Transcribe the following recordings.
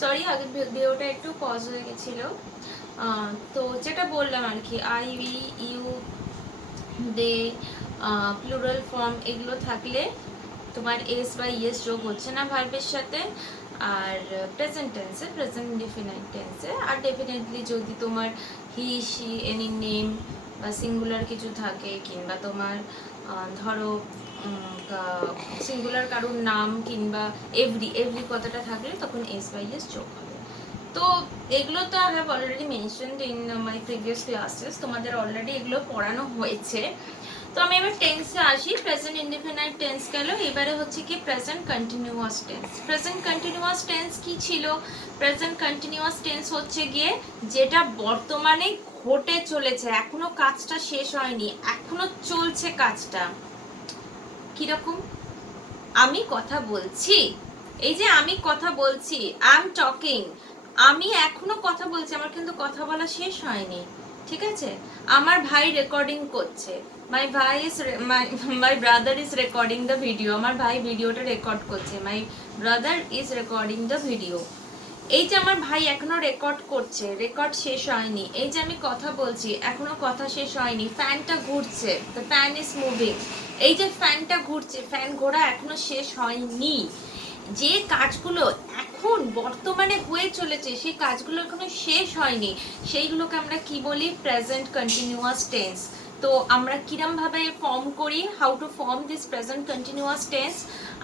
Sorry, আগের ভিডিওটা একটু পজ হয়ে গেছিল। তো যেটা বললাম আর কি, I, we, you, they, plural form এগুলো থাকলে তোমার এস বা ইএস যোগ হচ্ছে না ভার্বের সাথে। আর প্রেজেন্ট টেন্সে, প্রেজেন্ট ইনডিফিনাইট টেন্সে, আর ডেফিনেটলি যদি তোমার হি, শি, এনি নেম বা সিঙ্গুলার কিছু থাকে, কিংবা তোমার ধরো সিঙ্গুলার কারোর নাম, কিংবা এভরি এভরি কথাটা থাকলে তখন এস বা ইএস যোগ হবে। তো এগুলো তো I have already mentioned in my previous classes, তোমাদের অলরেডি এগুলো পড়ানো হয়েছে। তো আমি এবার টেন্সে আসি। প্রেজেন্ট ইনডিফিনাইট টেন্স গেল, এবারে হচ্ছে কি present continuous tense. Present continuous tense কি ছিল? প্রেজেন্ট কন্টিনিউয়াস টেন্স হচ্ছে গিয়ে যেটা বর্তমানে ঘটে চলেছে, এখনো কাজটা শেষ হয়নি, এখনো চলছে কাজটা। কিরকম? আমি কথা বলছি, এই যে আমি কথা বলছি, আই এম টকিং, আমি এখনো কথা বলছি, আমার কিন্তু কথা বলা শেষ হয়নি, ঠিক আছে? আমার ভাই রেকর্ডিং করছে, my brother is recording the video, আমার ভাই ভিডিওটা রেকর্ড করছে, my brother is recording the video. এই যে আমার ভাই এখনো রেকর্ড করছে, রেকর্ড শেষ হয়নি। এই যে আমি কথা বলছি, এখনো কথা শেষ হয়নি। ফ্যানটা ঘুরছে, দ্য ফ্যান ইজ মুভিং। এই যে ফ্যানটা ঘুরছে, ফ্যান ঘোরা এখনো শেষ হয়নি। যে কাজগুলো এখন বর্তমানে হয়ে চলেছে, সেই কাজগুলো এখনো শেষ হয়নি, সেইগুলোকে আমরা কি বলি? Present continuous tense. তো আমরা কিরম ভাবে ফর্ম করি, how to form this present continuous tense?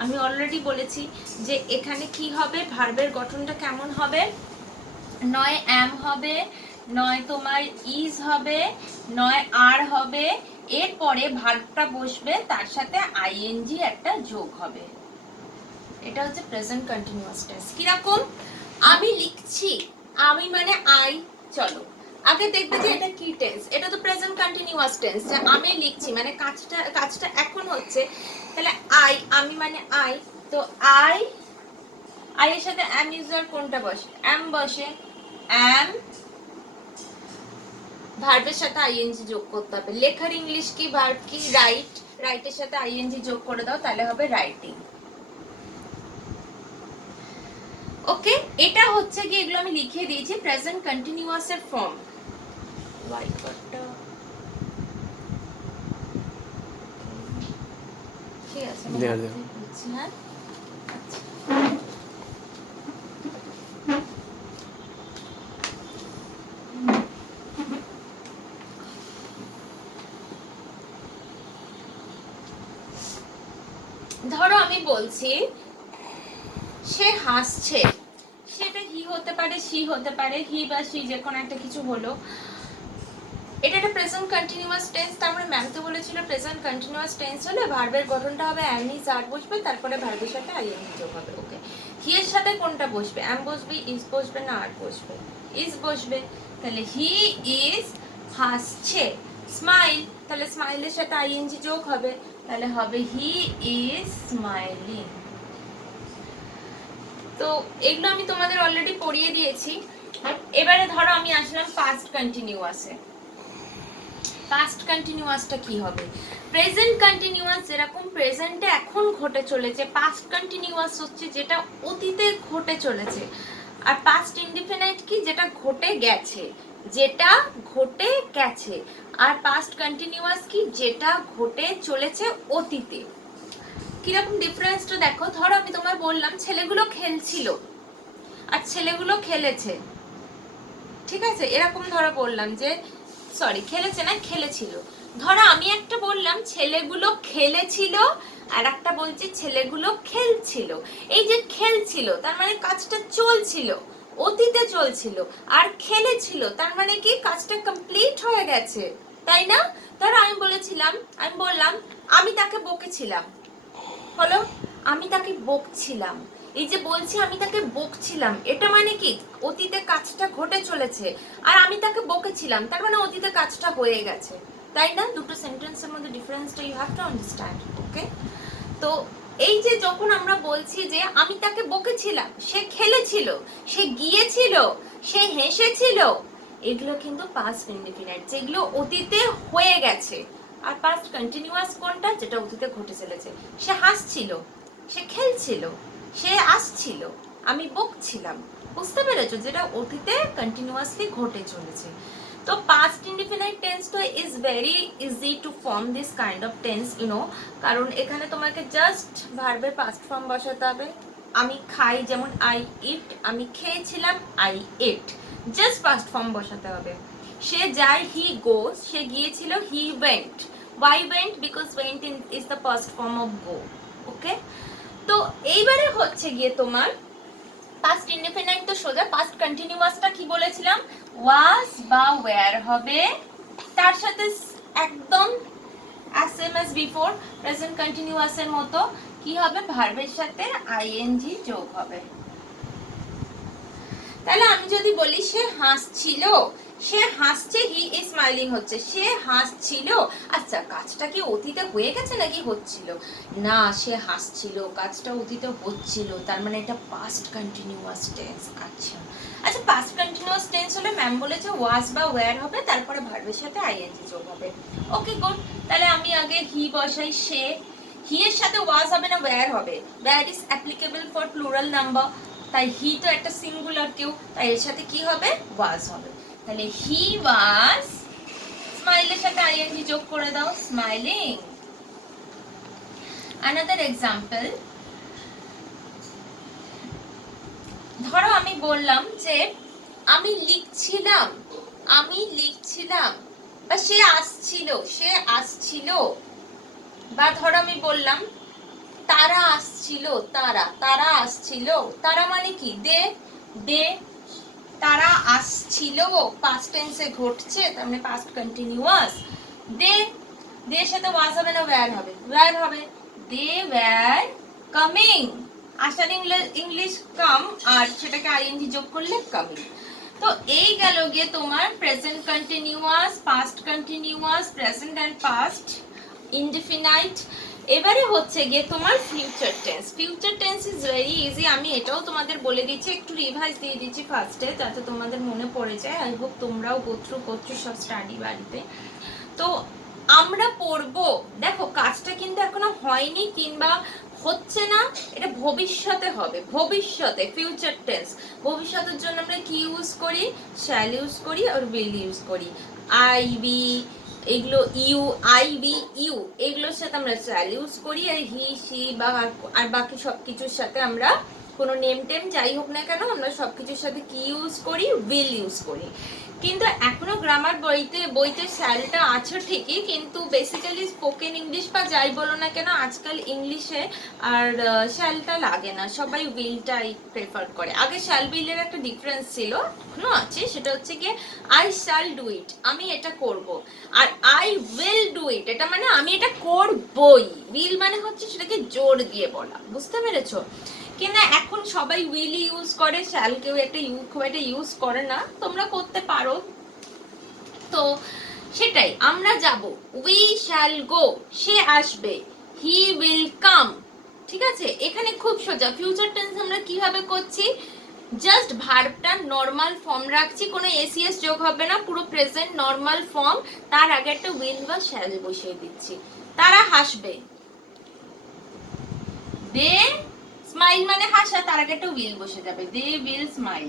আমি অলরেডি বলেছি যে এখানে কি হবে, ভার্বের গঠনটা কেমন হবে? নয় অ্যাম হবে, নয় তোমার ইজ হবে, নয় আর হবে, এরপরে ভার্বটা বসবে, তার সাথে আইএনজি একটা যোগ হবে। এটা হচ্ছে প্রেজেন্ট কন্টিনিউয়াস টেন্স। কিরকম? আমি লিখছি, আমি মানে আই। চলো আগে দেখবে যে এটা কি টেন্স। এটা তো প্রেজেন্ট কন্টিনিউয়াস টেন্স, যে আমি লিখছি মানে কাজটা এখন হচ্ছে। তাহলে আই, আমি মানে আই, তো আই, আই এর সাথে অ্যাম ইউজার কোনটা বসে? অ্যাম বসে। অ্যাম, ভার্বের সাথে আইএনজি যোগ করতে হবে। লেখার ইংলিশ কি, ভার্ব কি? রাইট, রাইটের সাথে আইএনজি যোগ করে দাও, তাহলে হবে রাইটিং। ওকে, এটা হচ্ছে কি, এগুলো আমি লিখে দিয়েছি প্রেজেন্ট কন্টিনিউয়াস এর ফর্ম। হোয়াইট কার্ডটা ঠিক আছে, আমি লিখছি। হ্যাঁ, ধরো আমি বলছি সে হাসছে, সেটা হি হতে পারে, সি হতে পারে, হি বা সি যে কোনো একটা কিছু হলো। এটা একটা প্রেজেন্ট কন্টিনিউয়াস টেন্স। তারপরে ম্যাম তো বলেছিল প্রেজেন্ট কন্টিনিউয়াস টেন্স হলে ভার্বের গঠনটা হবে অ্যাম ইজ আর বসবে, তারপরে ভার্বের সাথে আইএনজি যোগ হবে। ওকে, হি এর সাথে কোনটা বসবে? অ্যাম বসবে, ইজ বসবে, না আর বসবে? ইজ বসবে। তাহলে হি ইজ হাসছে। স্মাইল, তাহলে স্মাইলের সাথে আইএনজি যোগ হবে, তাহলে হবে হি ইজ স্মাইলিং। তো এগুলো আমি তোমাদের অলরেডি পড়িয়ে দিয়েছি। এবারে ধরো আমি আসলাম পাস্ট কন্টিনিউয়াসে। পাস্ট কন্টিনিউয়াসটা কি হবে? প্রেজেন্ট কন্টিনিউয়াস যেরকম প্রেজেন্টে এখন ঘটে চলেছে, পাস্ট কন্টিনিউয়াস হচ্ছে যেটা অতীতে ঘটে চলেছে। আর পাস্ট ইনডিফিনাইট কি? যেটা ঘটে গেছে, যেটা ঘটে গেছে। আর পাস্ট কন্টিনিউয়াস কি? যেটা ঘটে চলেছে অতীতে। কিরকম ডিফারেন্সটা দেখো। ধরো আমি তোমায় বললাম ছেলেগুলো খেলছিল আর ছেলেগুলো খেলেছে, ঠিক আছে? এরকম ধরো বললাম যে, সরি খেলেছে না, খেলেছিল। ধরো আমি একটা বললাম ছেলেগুলো খেলেছিল, আর একটা বলছি ছেলেগুলো খেলছিল। এই যে খেলছিল তার মানে কাজটা চলছিল, অতীতে চলছিল। আর খেলেছিল তার মানে কি? কাজটা কমপ্লিট হয়ে গেছে, তাই না? ধরো আমি বললাম আমি তাকে বকেছিলাম, হলো আমি তাকে বকছিলাম। এই যে বলছি আমি তাকে বকছিলাম, এটা মানে কি? অতীতে কাজটা ঘটে চলেছে। আর আমি তাকে বকেছিলাম, তার মানে অতীতে কাজটা হয়ে গেছে, তাই না? দুটো সেন্টেন্সের মধ্যে ডিফারেন্সটা ইউ হ্যাভ টু আন্ডারস্ট্যান্ড। ওকে, তো এই যে যখন আমরা বলছি যে আমি তাকে বকেছিলাম, সে খেলেছিল, সে গিয়েছিল, সে হেসেছিল, এগুলো কিন্তু পাস্ট ইনডিফিনাইট, যেগুলো অতীতে হয়ে গেছে। আর পাস্ট কন্টিনিউয়াস কোনটা? যেটা অতীতে ঘটে চলেছে। সে হাসছিল, সে খেলছিল, সে আসছিল, আমি বকছিলাম। বুঝতে পেরেছো, যেটা অতীতে কন্টিনিউয়াসলি ঘটে চলেছে। তো পাস্ট ইনডিফিনাইট টেন্স তো is very easy to form this kind of tense, কারণ এখানে তোমাকে জাস্ট ভার্বের পাস্ট ফর্ম বসাতে হবে। আমি খাই, যেমন আই ইট, আমি খেয়েছিলাম, I eat, just past form বসাতে হবে। সে যায়, হি গোস, সে গিয়েছিল, he went. Why went? Because went is the past form of go. Okay, তো এইবারে হচ্ছে গিয়ে তোমার পাস্ট ইনডিফিনাইট তো সোজা, পাস্ট কন্টিনিউয়াসটা কি বলেছিলাম, ওয়াজ বা ওয়্যার হবে, তার সাথে একদম সেম অ্যাজ বিফোর প্রেজেন্ট কন্টিনিউয়াসের মতো কি হবে, ভার্বের সাথে আইএনজি যোগ হবে। তাহলে আমি যদি বলি সে হাসছিল, সে হাসছে, হি ইজ স্মাইলিং হচ্ছে, সে হাসছিল। আচ্ছা, কাজটা কি অতীতে হয়ে গেছে নাকি হচ্ছিল? না, সে হাসছিল, কাজটা অতীতে হচ্ছিল, তার মানে এটা পাস্ট কন্টিনিউয়াস টেন্স। আচ্ছা আচ্ছা, পাস্ট কন্টিনিউয়াস টেন্স হলে ম্যাম বলেছে ওয়াজ বা ওয়্যার হবে, তারপরে ভার্বের সাথে আইএনজি যোগ হবে। ওকে গুড, তাহলে আমি আগে হি বসাই, সে, হি এর সাথে ওয়াজ হবে না ওয়্যার হবে? Where is applicable for plural number, তাই হি তো একটা সিঙ্গুলার কেউ, তাই এর সাথে কি হবে, ওয়াজ হবে। তাহলে হি ওয়াজ, স্মাইলের সাথে আইএনজি যোগ করে দাও, স্মাইলিং। অ্যানাদার এক্সাম্পল, ধরো আমি বললাম যে আমি লিখছিলাম, আমি লিখছিলাম, বা সে আসছিল, সে আসছিল, বা ধরো আমি বললাম তারা আসছিল, তারা, তারা আসছিল, তারা মানে কি, দে, দে, তারা আসছিল, পাস্ট টেন্সে ঘটছে, তার মানে পাস্ট কন্টিনিউয়াস। দে, দে সাথে ওয়াজ হবে না ওয়্যার হবে? ওয়্যার হবে। দে ওয়্যার কামিং, আসার ইংলিশ কাম, আর সেটাকে আইএনজি যোগ করলে কামিং। তো এই গেল গিয়ে তোমার present continuous, past continuous, present and past indefinite. এবারে হচ্ছে গিয়ে তোমার future tense. Future tense is very easy, আমি এটাও তোমাদের বলে দিচ্ছি, একটু রিভাইজ দিয়ে দিচ্ছি ফার্স্টে, যাতে তোমাদের মনে পড়ে যায়। আই হোপ তোমরাও গো থ্রু করছো সব স্টাডি বাড়িতে। তো আমরা পড়বো, দেখো কাজটা কিন্তু এখনো হয়নি কিংবা হচ্ছে না, এটা ভবিষ্যতে হবে, ভবিষ্যতে, ফিউচার টেন্স। ভবিষ্যতের জন্য আমরা কি ইউজ করি, শ্যাল ইউজ করি আর উইল ইউজ করি। আই বি, এগুলো ইউ, আই বি ইউ, এগুলোর সাথে আমরা শ্যাল ইউজ করি, আর হি সি বা আর বাকি সব কিছুর সাথে আমরা কোনো নেম টেম যাই হোক না কেন, আমরা সব কিছুর সাথে কি ইউজ করি, উইল ইউজ করি। কিন্তু এখনো গ্রামার বইতে শ্যালটা আছে ঠিকই, কিন্তু বেসিক্যালি স্পোকেন ইংলিশ বা যাই বলো না কেন, আজকাল ইংলিশে আর শ্যালটা লাগে না, সবাই উইলটাই প্রেফার করে। আগে শ্যাল উইলের একটা ডিফারেন্স ছিল, এখনো আছে, সেটা হচ্ছে গিয়ে আই শ্যাল ডু ইট, আমি এটা করব, আর আই উইল ডু ইট, এটা মানে আমি এটা করবই। উইল মানে হচ্ছে সেটাকে জোর দিয়ে বলা, বুঝতে পেরেছো? কিন্তু এখন সবাই উইল ইউজ করে, শ্যাল কেউ খুব একটা ইউজ করে না, তোমরা করতে পারো। তো সেটাই, আমরা যাব, উই শ্যাল গো, সে আসবে, হি উইল কাম। ঠিক আছে, এখানে খুব সোজা। ফিউচার টেন্স আমরা কিভাবে করছি, জাস্ট ভার্বটা নর্মাল ফর্ম রাখছি, কোনো এসিএস যোগ হবে না, পুরো প্রেজেন্ট নর্মাল ফর্ম, তার আগে একটা উইল বা শ্যাল বসিয়ে দিচ্ছি। তারা হাসবে, দে স্মাইল মানে হাসা, তার আগে একটা উইল বসে যাবে, দে উইল স্মাইল।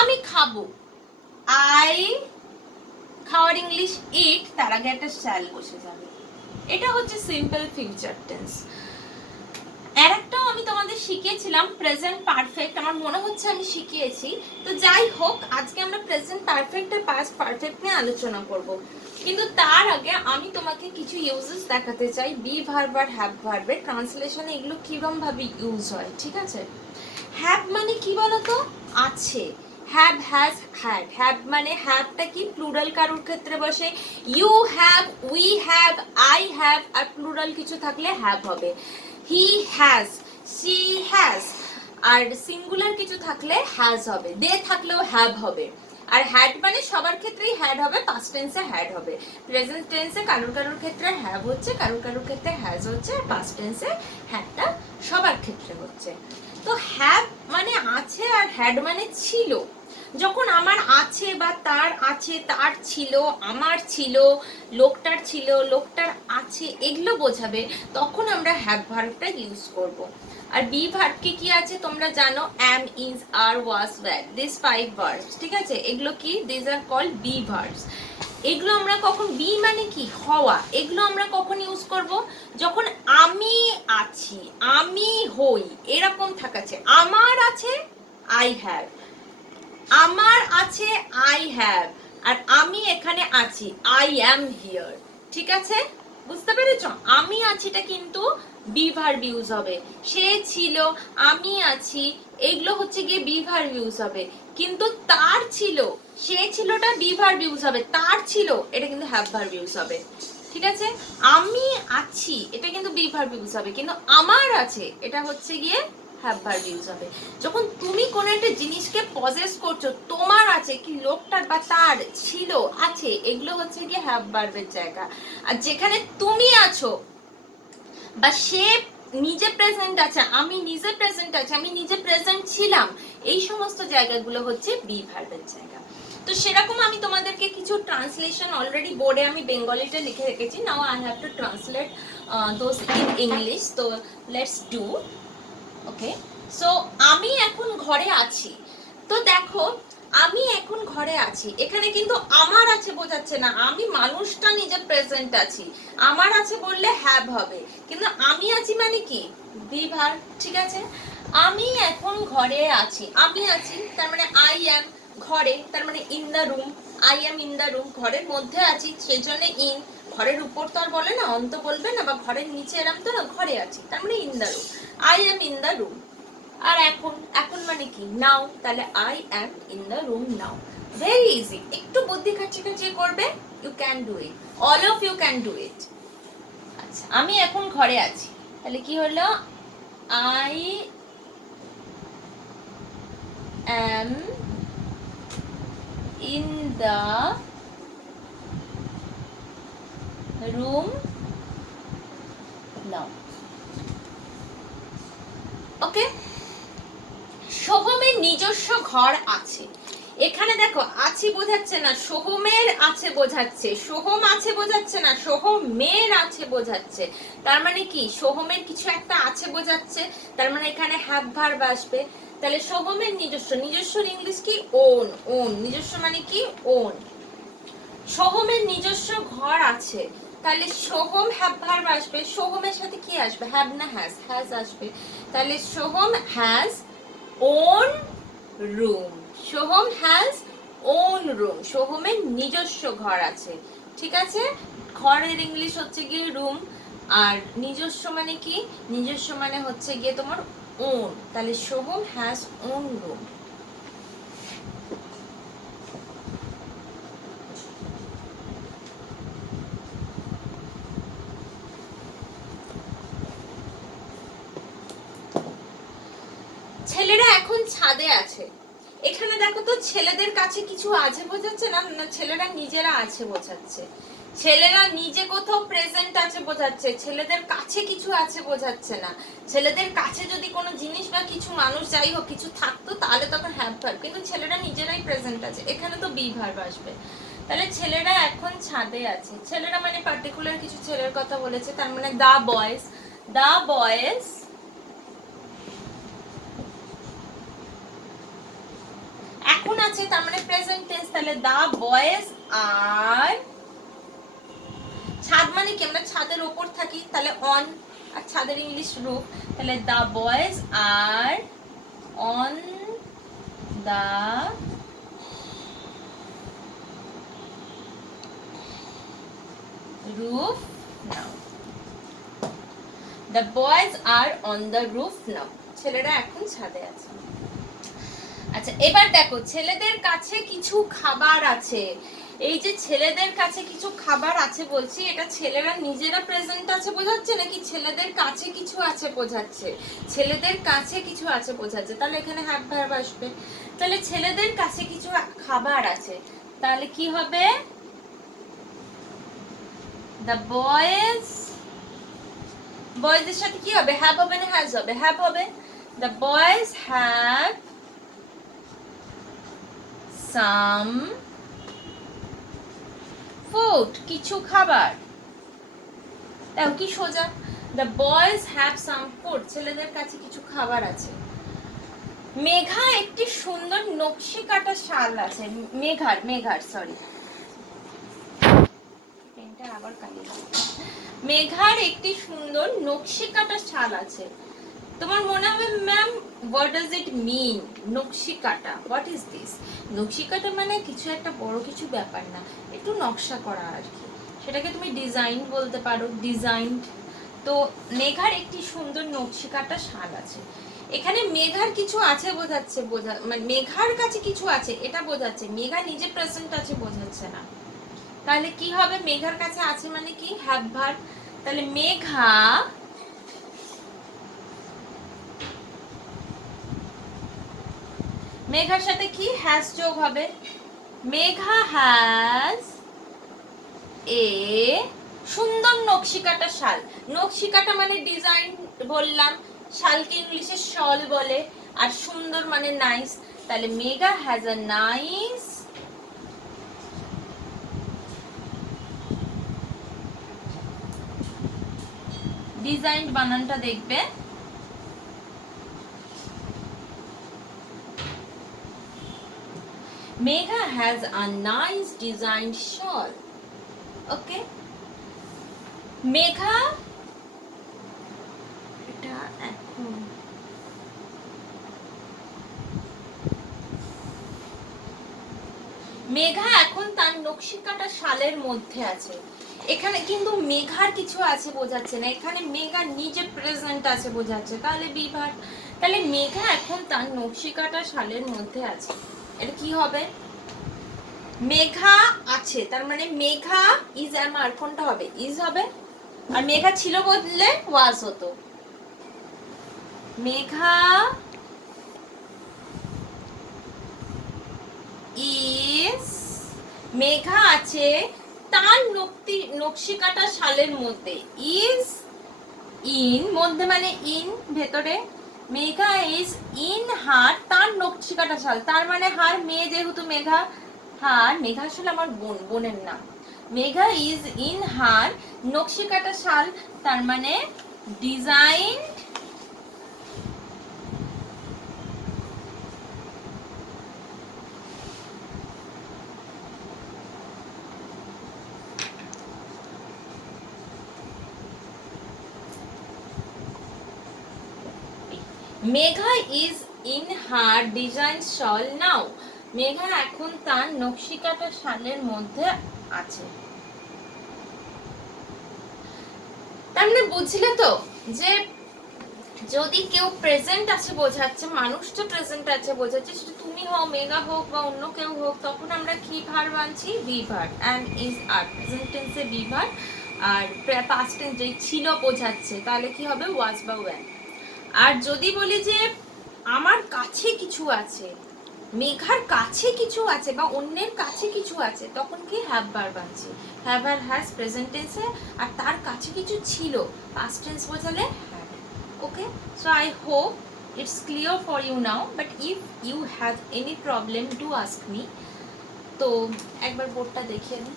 আমি খাবো, আই, খাওয়ার ইংলিশ ইট, তার আগে একটা শ্যাল বসে যাবে। এটা হচ্ছে সিম্পল ফিউচার টেন্স। আর একটাও আমি তোমাদের শিখিয়েছিলাম প্রেজেন্ট পারফেক্ট, আমার মনে হচ্ছে আমি শিখিয়েছি। তো যাই হোক, আজকে আমরা প্রেজেন্ট পারফেক্ট আর পাস্ট পারফেক্ট নিয়ে আলোচনা করব। কিন্তু তার আগে আমি তোমাকে কিছু ইউজেস দেখাতে চাই, বি ভার্ব আর হ্যাভ ভার্বের ট্রান্সলেশনে এগুলো কিরকম ভাবে ইউজ হয়। ঠিক আছে, হ্যাভ মানে কি বলতো, আছে। Have, has, had. হ্যাভ মানে হ্যাভটা কি প্লুরাল কারোর ক্ষেত্রে বসে, you have, we have, I have, আর প্লুরাল কিছু থাকলে হ্যাভ হবে। হি হ্যাজ, শি হ্যাজ, আর সিঙ্গুলার কিছু থাকলে হ্যাজ হবে, দে থাকলেও হ্যাভ হবে। আর হ্যাড মানে সবার ক্ষেত্রেই হ্যাড হবে, পাস্ট টেন্সে হ্যাড হবে। প্রেজেন্ট টেন্সে কারোর কারোর ক্ষেত্রে হ্যাভ হচ্ছে, কারোর কারোর ক্ষেত্রে হ্যাজ হচ্ছে, আর পাস্ট টেন্সে হ্যাডটা সবার ক্ষেত্রে হচ্ছে। তো হ্যাভ মানে আছে, আর হ্যাড মানে ছিল। যখন আমার আছে বা তার আছে, তার ছিল, আমার ছিল, লোকটার ছিল, লোকটার আছে, এগুলো বোঝাবে, তখন আমরা হ্যাভ ভার্বটা ইউজ করব। আর বি ভার্ব কি আছে তোমরা জানো, am, is, are, was, were, these 5 verbs, ঠিক আছে? এগুলো কি, these are called be verbs। এগুলো আমরা কখন, বি মানে কি, হওয়া, এগুলো আমরা কখন ইউজ করব, যখন আমি আছি, আমি হই, এরকম থাকাছে। আমার আছে আই হ্যাভ, আমার আছে আই হ্যাভ, আর আমি এখানে আছি আই অ্যাম হিয়ার, ঠিক আছে? বুঝতে পেরেছ? আমি আছিটা কিন্তু বি ভার্ব ইউজ হবে। সে ছিল, আমি আছি, এগুলো হচ্ছে গিয়ে বি ভার্ব ইউজ হবে। কিন্তু তার ছিল, সে ছিলটা বি ভার্ব ইউজ হবে, তার ছিল এটা কিন্তু হ্যাভ ভার্ব ইউজ হবে, ঠিক আছে? আমি আছি এটা কিন্তু বি ভার্ব ইউজ হবে, কিন্তু আমার আছে এটা হচ্ছে গিয়ে হ্যাভ ভার্ব ইউজ হবে। যখন তুমি কোনো একটা জিনিসকে পজেস করছো, তোমার আছে কি, লোকটার বা তার ছিল, আছে, এগুলো হচ্ছে গিয়ে হ্যাভ ভার্বের জায়গা। আর যেখানে তুমি আছো বা সে নিজে প্রেজেন্ট আছে, আমি নিজে প্রেজেন্ট আছে, আমি নিজে প্রেজেন্ট ছিলাম, এই সমস্ত জায়গাগুলো হচ্ছে বি ভার্বের জায়গা। তো সেরকম আমি তোমাদেরকে কিছু ট্রান্সলেশন অলরেডি বোর্ডে আমি বেঙ্গলিতে লিখে রেখেছি। Now I have to translate those in English. তো লেটস ডু। ওকে, সো আমি এখন ঘরে আছি। তো দেখো, আমি এখন ঘরে আছি, এখানে কিন্তু আমার আছে বোঝাচ্ছে না, আমি মানুষটা নিজে প্রেজেন্ট আছি। আমার আছে বললে হ্যাভ হবে, কিন্তু আমি আছি মানে কি, বি ভার্ব, ঠিক আছে? আমি এখন ঘরে আছি, আমি আছি তার মানে আই অ্যাম, ঘরে তার মানে in the room, I am in the room, ঘরের মধ্যে আছি সেই জন্য ইন, ঘরের উপর তো আর বলে না, অন্ত বলবে না, বা ঘরের নিচে এরম তো না, ঘরে আছি তার মানে in the room, I am in the room. আর এখন, এখন মানে কি, নাও, তাহলে I am in the room now. Very easy, একটু বুদ্ধি খাচ্ছি খাচ্ছি করবে, you can do it, all of you can do it. আচ্ছা, আমি এখন ঘরে আছি, তাহলে কি হলো, I am in the room now. Okay, সোহমের নিজস্ব ঘর আছে। এখানে দেখো, আছি বোঝাচ্ছে না, সোহমের আছে বোঝাচ্ছে, সোহম আছে বোঝাচ্ছে না, সোহমের আছে বোঝাচ্ছে। তার মানে কি, সোহমের কিছু একটা আছে বোঝাচ্ছে, তার মানে এখানে হ্যাভ ভার্ব আসবে। তাহলে সোহমের নিজস্ব, নিজস্ব ইংলিশ কি, ওন, ওন, নিজস্ব মানে কি, ওন। সোহমের নিজস্ব ঘর আছে, তাহলে সোহম হ্যাভ ভার্ব আসবে, সোহমের সাথে কি আসবে, হ্যাভ না হ্যাজ, হ্যাজ আসবে। তাহলে Soham has own room, Soham has own room, সোহমের নিজস্ব ঘর আছে, ঠিক আছে? ঘরের ইংলিশ হচ্ছে গিয়ে রুম, আর নিজস্ব মানে কি, নিজস্ব মানে হচ্ছে গিয়ে তোমার ওন, তাহলে সোহম হ্যাজ ওন রুম। ছেলেরা এখন ছাদে আছে। এখানে দেখো তো, ছেলেদের কাছে কিছু আছে বোঝাচ্ছে না, না ছেলেরা নিজেরা আছে বোঝাচ্ছে। ছেলেরা নিজে কোথাও প্রেজেন্ট আছে বোঝাচ্ছে, ছেলেদের কাছে কিছু আছে বোঝাচ্ছে না। ছেলেদের কাছে যদি কোনো জিনিস বা কিছু মানুষ যাই হোক কিছু থাকতো তাহলে তখন হ্যাভ ভার্ব, কিন্তু ছেলেরা নিজেরাই প্রেজেন্ট আছে, এখানে তো বি ভার্ব আসবে। তাহলে ছেলেরা এখন ছাদে আছে, ছেলেরা মানে পার্টিকুলার কিছু ছেলের কথা বলেছে, তার মানে দা বয়েজ, দা বয়েজ এখন আছে, তার মানে প্রেজেন্ট টেন্স, তাহলে দা বয়েজ আর, ছাদ মানে কি, আমরা ছাদের উপর থাকি, তাহলে অন, আর ছাদের ইংলিশ রুফ, তাহলে the boys are on the roof now, the boys are on the roof now, ছেলেরা এখন ছাদে আছে। আচ্ছা, এবার দেখো, ছেলেদের কাছে কিছু খাবার আছে। এই যে ছেলেদের কাছে কিছু খাবার আছে বলছি, এটা ছেলেরা নিজেরা প্রেজেন্ট আছে বোঝাচ্ছে নাকি ছেলেদের কাছে কিছু আছে বোঝাচ্ছে? ছেলেদের কাছে কিছু আছে বোঝাচ্ছে, তাহলে এখানে হ্যাভ ভার্ব আসবে। তাহলে ছেলেদের কাছে কিছু খাবার আছে, তাহলে কি হবে, দ্য বয়েজ, বয়েজের সাথে কি হবে, হ্যাভ হবে না হ্যাজ হবে, হ্যাভ হবে। The boys have some food, কিছু খাবার। দেখো কি সোজা, the boys have some food, ছেলেদের কাছে কিছু খাবার আছে। মেঘা একটি সুন্দর নকশি কাটা শাল আছে। মেঘার সরি, পেনটা আবার কালি। মেঘার একটি সুন্দর নকশি কাটা শাল আছে। তোমার মনে হবে ম্যাম হোয়াট ডাজ ইট মিন নকশি কাটা, হোয়াট ইজ দিস? নকশি কাটা মানে কিছু একটা বড় কিছু ব্যাপার না, একটু নকশা করা আর কি, সেটাকে তুমি ডিজাইন বলতে পারো, ডিজাইন। তো মেঘার একটি সুন্দর নকশি কাটা শাল আছে। এখানে মেঘার কিছু আছে বোঝাচ্ছে, মানে মেঘার কাছে কিছু আছে এটা বোঝাচ্ছে, মেঘা নিজে প্রেজেন্ট আছে বোঝাচ্ছে না। তাহলে কি হবে? মেঘার কাছে আছে মানে কি হ্যাভ ভার্ব। তাহলে মেঘার সাথে কি হ্যাজ যোগ হবে। মেঘা হ্যাজ এ সুন্দর নকশি কাটা শাল। নকশি কাটা মানে ডিজাইন বললাম, শালকে ইংলিশে শল বলে, আর সুন্দর মানে নাইস। তাহলে Megha has a nice design, বানানটা দেখবে। Megha has a nice designed shawl. Okay. Megha এটা এখন মেঘা এখন তার নকশি কাটা শালের মধ্যে আছে। এখানে কিন্তু মেঘার কিছু আছে বোঝাচ্ছে না, এখানে মেঘা নিজে প্রেজেন্ট আছে বোঝাচ্ছে, তাহলে বিভার। তাহলে মেঘা এখন তার নকশি কাটা শালের মধ্যে আছে, এটা কি হবে? মেঘা আছে তার মানে মেঘা ইজ আমার, কোনটা হবে? ইজ হবে। আর মেঘা ছিল বললে ওয়াজ হতো। মেঘা ইজ, মেঘা আছে তার নকশি কাটা শালের মধ্যে। ইজ ইন, মধ্যে মানে ইন, ভেতরে। মেঘা ইজ ইন হার, তার নকশি কাটা শাল, তার মানে হার মেয়ে যেহেতু মেঘা, হার, মেঘা আসলে আমার বোনের নাম। মেঘা ইজ ইন হার নকশি কাটা শাল, তার মানে design Megha is in her design শল নাও। মেঘা এখন তার নকশি কাটা শালের মধ্যে আছে। তার মানে বুঝলে তো যে যদি কেউ প্রেজেন্ট আছে বোঝাচ্ছে, মানুষটা প্রেজেন্ট আছে বোঝাচ্ছে, সেটা তুমি হও, মেঘা হোক বা অন্য কেউ হোক, তখন আমরা কি ভার্ব আনছি? Be verb. And is are present টেন্সে বি ভার্ব, আর পাস্ট টেন্স যেই ছিল বোঝাচ্ছে তাহলে কি হবে? ওয়াজ বা ওয়্যার। আর যদি বলি যে আমার কাছে কিছু আছে, মেঘার কাছে কিছু আছে বা অন্যের কাছে কিছু আছে, তখন কি হ্যাভ ভার্ব আনছি। হ্যাভ আর হ্যাজ প্রেজেন্ট টেন্সে, আর তার কাছে কিছু ছিল পাস্ট টেন্স বোঝালে had. Okay, so I hope it's clear for you now, but if you have any problem do ask me. তো একবার বোর্ডটা দেখিয়ে নিই,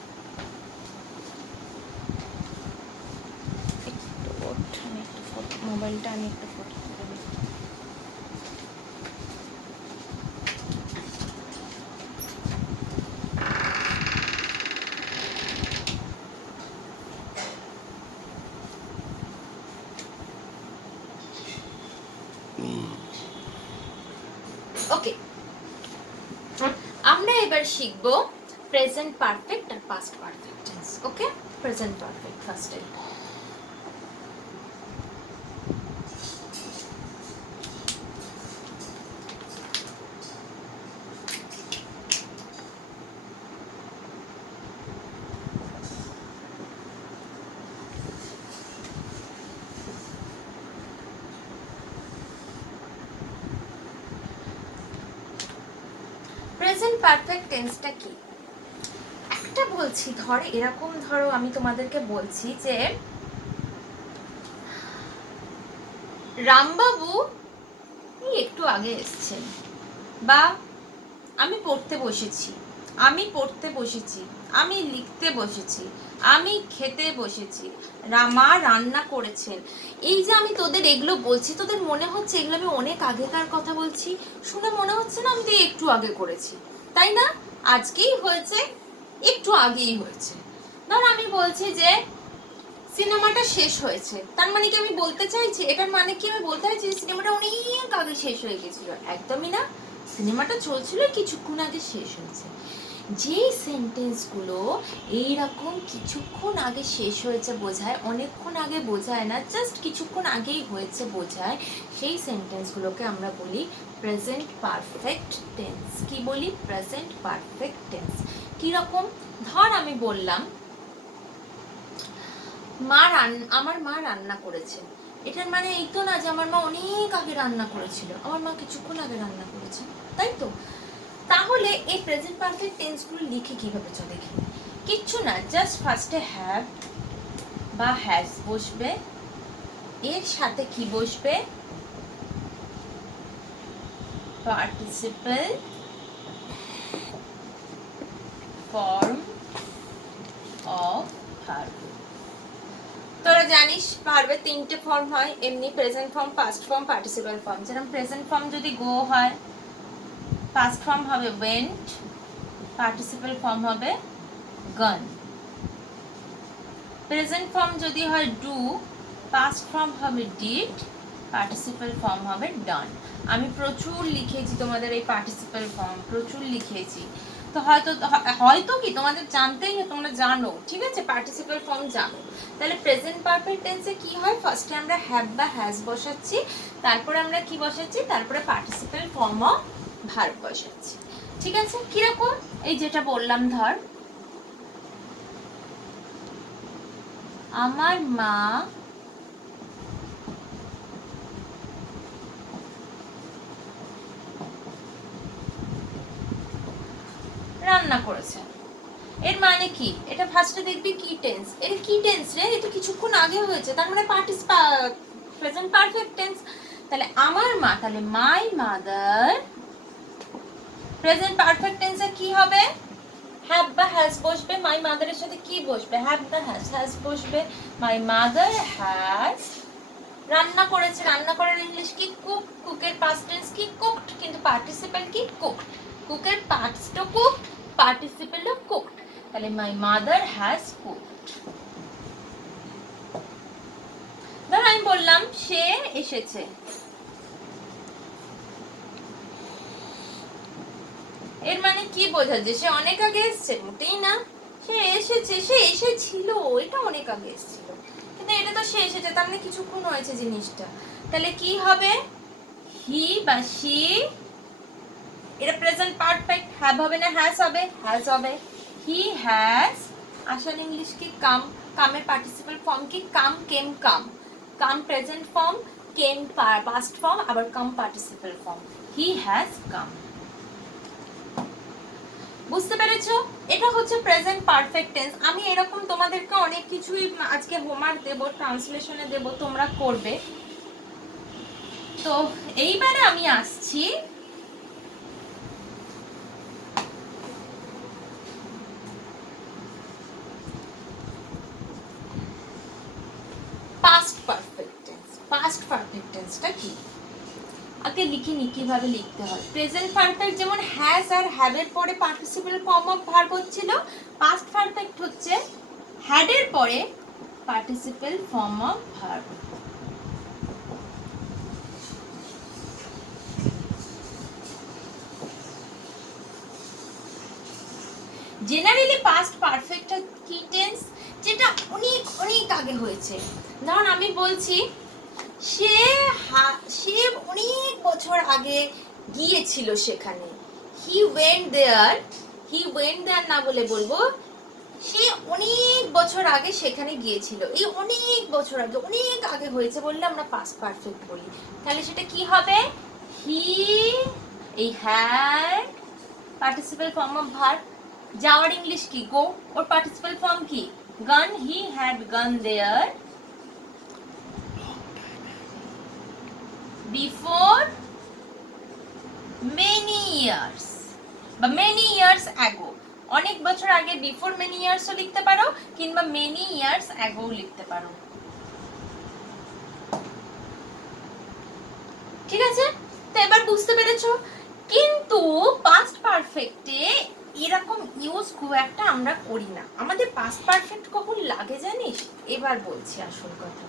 একটু বোর্ড, আমি একটু ফটো, মোবাইলটা আমি একটু ফটো করে দিই। ওকে, আমরা এবার শিখব প্রেজেন্ট পারফেক্ট আর পাস্ট পারফেক্ট টেন্স। ওকে, প্রেজেন্ট পারফেক্ট ফার্স্টে। প্রেজেন্ট পারফেক্ট টেন্সটা কি? একটা বলছি, এরকম ধরো আমি তোমাদেরকে বলছি যে রামবাবু একটু আগে এসছেন, বা আমি পড়তে বসেছি, আমি পড়তে বসেছি, আমি লিখতে বসেছি, আমি খেতে বসেছি, মা রান্না করেছেন। এই যে আমি তোদের এগুলো বলছি, তোদের মনে হচ্ছে এগুলো আমি অনেক আগেকার কথা বলছি? শুনে মনে হচ্ছে না আমি তো একটু আগে করেছি, তাই না? আজকেই হয়েছে, একটু আগেই হয়েছে। ধর আমি বলছি যে সিনেমাটা শেষ হয়েছে, তার মানে কি আমি বলতে চাইছি, এটার মানে কি আমি বলতে চাইছি সিনেমাটা অনেক আগে শেষ হয়ে গেছিল? একদমই না, সিনেমাটা চলছিল কিছুক্ষণ আগে শেষ হয়েছে। যেই সেন্টেন্সগুলো এইরকম কিছুক্ষণ আগে শেষ হয়েছে বোঝায়, অনেকক্ষণ আগে বোঝায় না, জাস্ট কিছুক্ষণ আগেই হয়েছে বোঝায়, সেই সেন্টেন্সগুলোকে আমরা বলি প্রেজেন্ট পারফেক্ট টেন্স। কি বলি? Present perfect tense. কীরকম? ধর আমি বললাম আমার মা রান্না করেছেন, এটার মানে এই তো না যে আমার মা অনেক আগে রান্না করেছিল, আমার মা কিছুক্ষণ আগে রান্না করেছে, তাই তো? তাহলে এই প্রেজেন্ট পারফেক্ট টেন্সগুলো লিখে কিভাবে চলে দেখি? কিচ্ছু না, জাস্ট ফার্স্টে হ্যাভ বা হ্যাজ বসবে, এর সাথে কি বসবে? Participle form of verb. তোরা জানিস ভার্বের 3টে ফর্ম হয় এমনি, present form, past form, participle form. যেরকম প্রেজেন্ট ফর্ম যদি গো হয়, পাস্ট ফর্ম হবে ওয়েন্ট, পার্টিসিপল ফর্ম হবে গন। প্রেজেন্ট ফর্ম যদি হয় ডু, পাস্ট ফর্ম হবে ডিড, পার্টিসিপল ফর্ম হবে ডান। আমি প্রচুর লিখেছি তোমাদের এই পার্টিসিপল ফর্ম, প্রচুর লিখেছি। তো হয়তো কি তোমাদের জানতেই, তোমরা জানো, ঠিক আছে, পার্টিসিপল ফর্ম জানো। তাহলে প্রেজেন্ট পারফেক্ট টেন্সে কি হয়? ফার্স্টে আমরা হ্যাভ বা হ্যাজ বসাচ্ছি, তারপরে আমরা কি বসাচ্ছি? তারপরে পার্টিসিপল ফর্ম অফ ভার্ব বসাচ্ছি। ঠিক আছে? কিরকম? এই যেটা বললাম, ধর আমার মা রান্না করেছেন, এর মানে কি? এটা ফার্স্টে দেখবি কি টেন্স, এটা কি টেন্স রে? এটা কিছুক্ষণ আগে হয়েছে, তার মানে প্রেজেন্ট পারফেক্ট টেন্স। তাহলে আমার মা, তাহলে মাই মাদার, প্রেজেন্ট পারফেক্ট টেন্সে কি হবে? হ্যাভ বা হ্যাজ বসবে, মাই মাদারের সাথে কি বসবে? হ্যাভ বা হ্যাজ বসবে। মাই মাদার হ্যাজ রান্না করেছে, রান্না করার ইংলিশ কি? কুক। কুকের পাস্ট টেন্স কি? কুকড, কিন্তু পার্টিসিপল কি? কুকড। কুকের পাস্টও কুকড, পার্টিসিপলও কুকড। তাহলে মাই মাদার হ্যাজ কুকড। ধর আমি বললাম সে এসেছে, এর মানে কি বোঝাচ্ছে? সে অনেক আগে এসেছে? মোটেই না, সে এসেছে, সে এসেছিল, এটা অনেক আগে এসেছিল, কিন্তু এটা তো সে এসেছে, তার মানে কিছুক্ষণ হয়েছে জিনিসটা। তাহলে কি হবে? হি বা শি, এটা প্রেজেন্ট পারফেক্ট, হ্যাভ হবে না হ্যাজ হবে? হ্যাজ হবে। হি হ্যাজ, আসল ইংলিশ কি? কাম। কামের পার্টিসিপল ফর্ম কি? Come, came, come. Come present form, came past form, আবার come participle form. He has come. বুঝতে পেরেছো? এটা হচ্ছে প্রেজেন্ট পারফেক্ট টেন্স। আমি এরকম তোমাদেরকে অনেক কিছুই আজকে হোমওয়ার্ক দেব, ট্রান্সলেশনে দেব, তোমরা করবে। তো এইবারে আমি আসছি past perfect tense. Past perfect টেন্সটা কি? আগে লিখে নি কিভাবে লিখতে হয়। প্রেজেন্ট পারফেক্ট যেমন হ্যাজ আর হ্যাভ এর পরে পার্টিসিপল ফর্ম অফ ভার্ব হচ্ছিল, পাস্ট পারফেক্ট হচ্ছে হ্যাড এর পরে participle form of verb. Generally past perfect কি টেন্স? যেটা অনেক অনেক আগে হয়েছে। ধরুন আমি বলছি সে সে অনেক বছর আগে গিয়েছিল সেখানে। He went there, he went there না বলে বলবো সে অনেক বছর আগে সেখানে গিয়েছিল। এই অনেক বছর আগে, অনেক আগে হয়েছে বললে আমরা পাস্ট পারফেক্ট বলি। তাহলে সেটা কি হবে? হি, এই had, participle form of verb. যাওয়ার ইংলিশ কি? গো। ওর পার্টিসিপল ফর্ম কি? Gone. He had gone there before many years বা many years ago। অনেক বছর আগে, বিফোর মেনি ইয়ার্সও লিখতে পারো, কিংবা মেনি ইয়ার্স অ্যাগো লিখতে পারো। ঠিক আছে, তো এবার বুঝতে পেরেছো। কিন্তু পাস্ট পারফেক্টে এরকম ইউজ খুব একটা আমরা করি না। আমাদের পাস্ট পারফেক্ট কখন লাগে জানিস? এবার বলছি আসল কথা।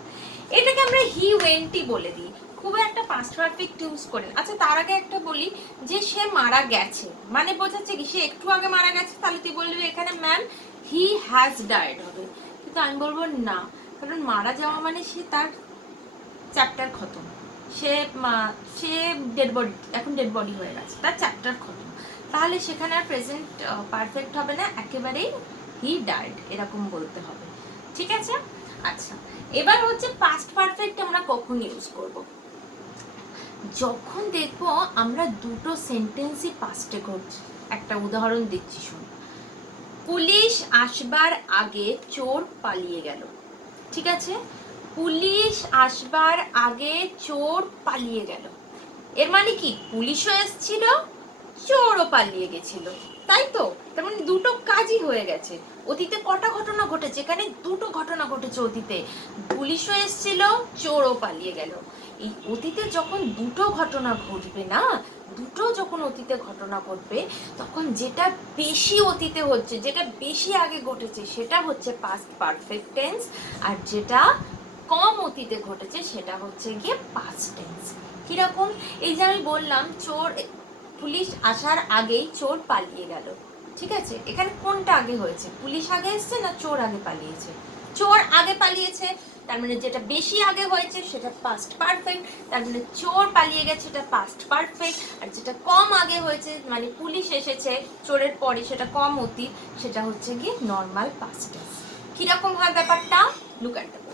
এটাকে আমরা হি ওয়েন্টই বলে দিই, খুব একটা পাস্ট পারফেক্ট ইউজ করেন। আচ্ছা তার আগে একটা বলি, যে সে মারা গেছে মানে বোঝাচ্ছে কি সে একটু আগে মারা গেছে, তাহলে তুই বলবি এখানে ম্যাম হি হ্যাজ ডাইড হবে। কিন্তু আমি বলবো না, কারণ মারা যাওয়া মানে সে তার চ্যাপ্টার খতম, সে সে ডেড বডি, এখন ডেড বডি হয়ে গেছে, তার চ্যাপ্টার খতম। তাহলে সেখানে আর প্রেজেন্ট পারফেক্ট হবে না, একেবারেই হি ডাইড এরকম বলতে হবে। ঠিক আছে? আচ্ছা, এবার হচ্ছে পাস্ট পারফেক্ট আমরা কখন ইউজ করব? যখন দেখবো আমরা দুটো সেন্টেন্সই পাস্টে করছি। একটা উদাহরণ দিচ্ছি শুন। পুলিশ আসবার আগে চোর পালিয়ে গেল। ঠিক আছে, পুলিশ আসবার আগে চোর পালিয়ে গেল, এর মানে কি পুলিশও এসেছিল, চোরও পালিয়ে গেছিল, তাই তো? তার মানে দুটো কাজই হয়ে গেছে। অতীতে কটা ঘটনা ঘটেছে? এখানে দুটো ঘটনা ঘটেছে অতীতে, পুলিশও এসেছিল, চোরও পালিয়ে গেল। এই অতীতে যখন দুটো ঘটনা ঘটবে না, দুটো যখন অতীতে ঘটনা ঘটবে, তখন যেটা বেশি অতীতে হচ্ছে, যেটা বেশি আগে ঘটেছে, সেটা হচ্ছে পাস্ট পারফেক্ট টেন্স, আর যেটা কম অতীতে ঘটেছে সেটা হচ্ছে গিয়ে পাস্ট টেন্স। কিরকম? এই যে আমি বললাম চোর, পুলিশ আসার আগেই চোর পালিয়ে গেল। ঠিক আছে, এখানে কোনটা আগে হয়েছে? পুলিশ আগে এসছে না চোর আগে পালিয়েছে? চোর আগে পালিয়েছে, তার মানে যেটা বেশি আগে হয়েছে সেটা পাস্ট পারফেক্ট, তার মানে চোর পালিয়ে গেছে সেটা পাস্ট পারফেক্ট। আর যেটা কম আগে হয়েছে মানে পুলিশ এসেছে চোরের পরে, সেটা কম অতীত, সেটা হচ্ছে কি নর্মাল পাস্ট টেন্স। কিরকম হয় ব্যাপারটা? Look at the board.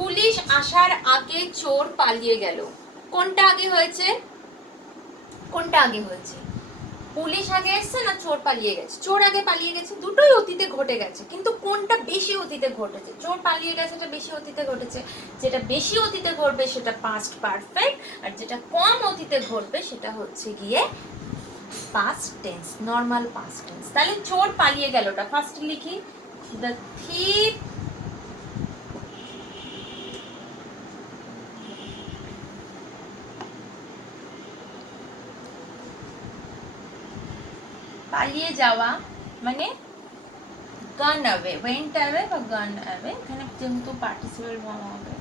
Police আসার আগে চোর পালিয়ে গেল, কোনটা আগে হয়েছে? কোনটা আগে হয়েছে? পুলিশ আগে এসছে না চোর পালিয়ে গেছে? চোর আগে পালিয়ে গেছে, দুটোই অতীতে ঘটে গেছে, কিন্তু কোনটা বেশি অতীতে ঘটেছে? চোর পালিয়ে গেছে, এটা বেশি অতীতে ঘটেছে। যেটা বেশি অতীতে ঘটবে সেটা পাস্ট পারফেক্ট, আর যেটা কম অতীতে ঘটবে সেটা হচ্ছে গিয়ে past tense, normal past tense. তাহলে চোর পালিয়ে গেলটা ফার্স্ট লিখি, দ্য থিপ পালিয়ে যাওয়া মানে গান অ্যাওয়ে, ওয়েন্ট অ্যাওয়ে বা গান অ্যাওয়ে, এখানে যেহেতু পার্টিসিপেল ফর্ম হবে।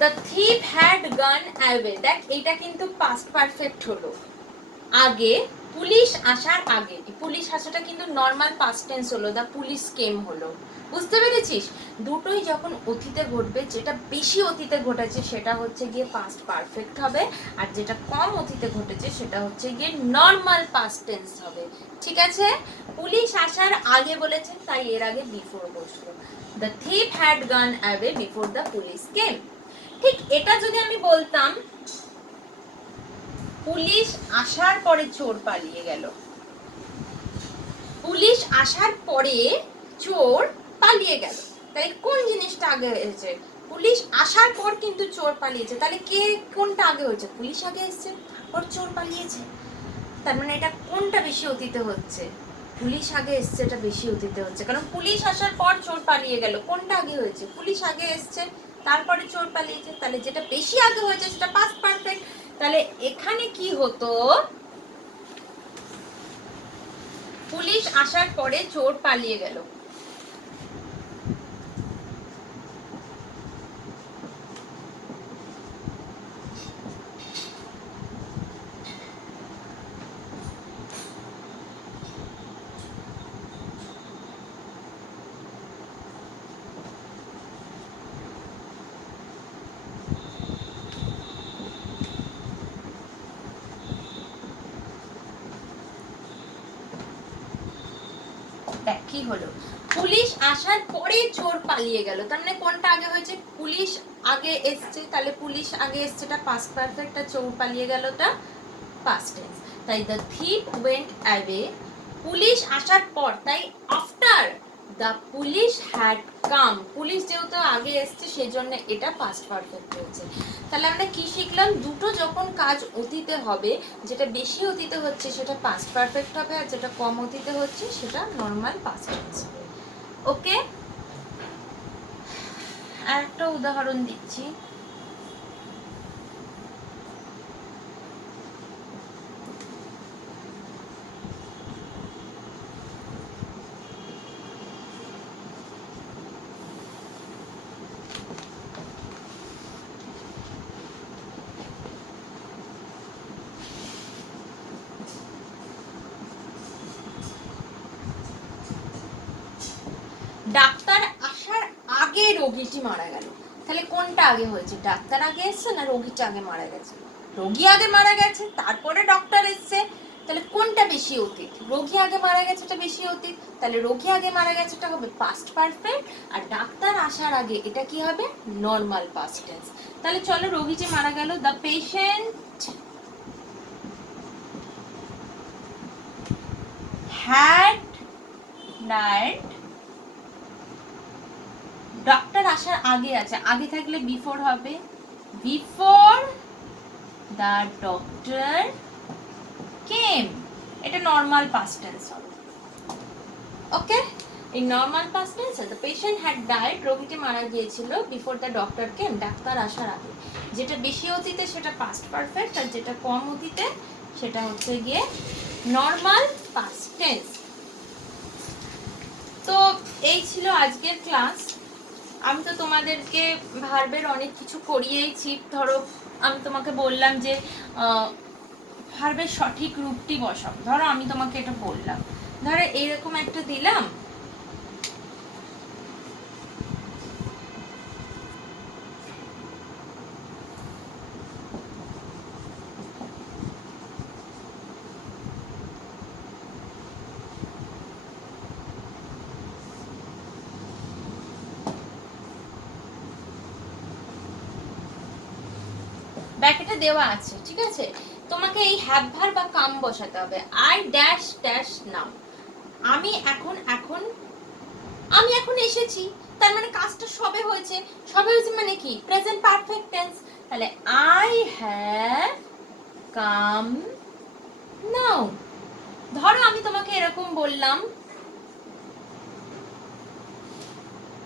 The thief had gone away, দেখ এইটা কিন্তু পাস্ট পারফেক্ট হলো। আগে, পুলিশ আসার আগে, পুলিশ আসাটা কিন্তু নর্মাল পাস্ট টেন্স হলো, দ্য পুলিশ কেম হলো। বুঝতে পেরেছিস? দুটোই যখন অতীতে ঘটবে, যেটা বেশি অতীতে ঘটেছে সেটা হচ্ছে গিয়ে পাস্ট পারফেক্ট হবে, আর যেটা কম অতীতে ঘটেছে সেটা হচ্ছে গিয়ে নর্মাল পাস্ট টেন্স হবে। ঠিক আছে? পুলিশ আসার আগে বলেছে, তাই এর আগে বিফোর বসলো। The thief had gone away before the police came. ঠিক এটা যদি আমি বলতাম পুলিশ আসার পরে চোর পালিয়ে গেল, পুলিশ আসার পরে চোর পালিয়ে গেল, তাহলে কোন জিনিসটা আগে হয়েছে? পুলিশ আসার পর কিন্তু চোর পালিয়েছে, তাহলে কে কোনটা আগে হয়েছে? পুলিশ আগে এসেছে, তারপর চোর পালিয়েছে। তার মানে এটা কোনটা বেশি অতীতে হচ্ছে? পুলিশ আগে এসছে, এটা বেশি অতীতে হচ্ছে, কারণ পুলিশ আসার পর চোর পালিয়ে গেল। কোনটা আগে হয়েছে? পুলিশ আগে এসছে, তারপরে চোর পালিয়েছে, তাহলে যেটা বেশি আগে হয়েছে সেটা পাস্ট পারফেক্ট। তাহলে এখানে কি হতো? পুলিশ আসার পরে চোর পালিয়ে গেল। দেখ কি হলো, পুলিশ আসার পরে চোর পালিয়ে গেল, তার মানে কোনটা আগে হয়েছে, পুলিশ আগে এসছে, তাহলে পুলিশ আগে এসছেটা পাস্ট পারফেক্ট, আর চোর পালিয়ে গেলটা পাস্ট টেন্স। তাই the thief went away, police আসার পর, তাই after the police had come, police যেহেতু আগে এসছে সেই জন্য এটা পাস্ট পারফেক্ট হয়েছে। তাহলে আমরা কি শিখলাম, দুটো যখন কাজ অতীতে হবে, যেটা বেশি অতীতে হচ্ছে সেটা পাস্ট পারফেক্ট হবে, আর যেটা কম অতীতে হচ্ছে সেটা নর্মাল পাস্ট টেন্স হবে। ওকে, আর একটা উদাহরণ দিচ্ছি। ডাক্তার আসার আগে রোগীটি মারা গেল, তাহলে কোনটা আগে হয়েছে, ডাক্তার আগে এসছে না রোগীটা আগে মারা গেছে, রোগী আগে মারা গেছে তারপরে ডক্টর এসছে, তাহলে কোনটা বেশি অতীত, রোগী আগে মারা গেছেটা বেশি অতীত, তাহলে রোগী আগে মারা গেছেটা হবে পাস্ট পারফেক্ট, আর ডাক্তার আসার আগে এটা কি হবে নর্মাল পাস্ট টেন্স। তাহলে চলো, রোগী যে মারা গেল, the patient had died, doctor আসার আগে আছে, আগে থাকলে বিফোর হবে, বিফোর দ্য ডক্টর কেম, এটা নর্মাল পাস্ট টেন্স হবে। ওকে, এই normal past tense, the patient had died, রোগীটি মারা গিয়েছিল, বিফোর দ্য ডক্টর কেম, ডাক্তার আসার আগে, যেটা বেশি অতীতে সেটা পাস্ট পারফেক্ট, আর যেটা কম অতীতে সেটা হচ্ছে গিয়ে নর্মাল পাস্ট টেন্স। তো এই ছিল আজকের ক্লাস। আমি তো তোমাদেরকে ভার্বের অনেক কিছু করিয়েইছি, ধরো আমি তোমাকে বললাম যে ভার্বের সঠিক রূপটি বসাও, ধরো আমি তোমাকে এটা বললাম, ধরো এইরকম একটা দিলাম, ব্র্যাকেটে দেওয়া আছে, ঠিক আছে, তোমাকে এই হ্যাভ ভার বা কাম বসাতে হবে, আই ড্যাশ ড্যাশ নাও, আমি এখন এসেছি, তার মানে কাজটা সবে হয়েছে, সবে হয়েছে মানে কি প্রেজেন্ট পারফেক্ট টেন্স, তাহলে আই হ্যাভ কাম নাও। ধরো আমি তোমাকে এরকম বললাম,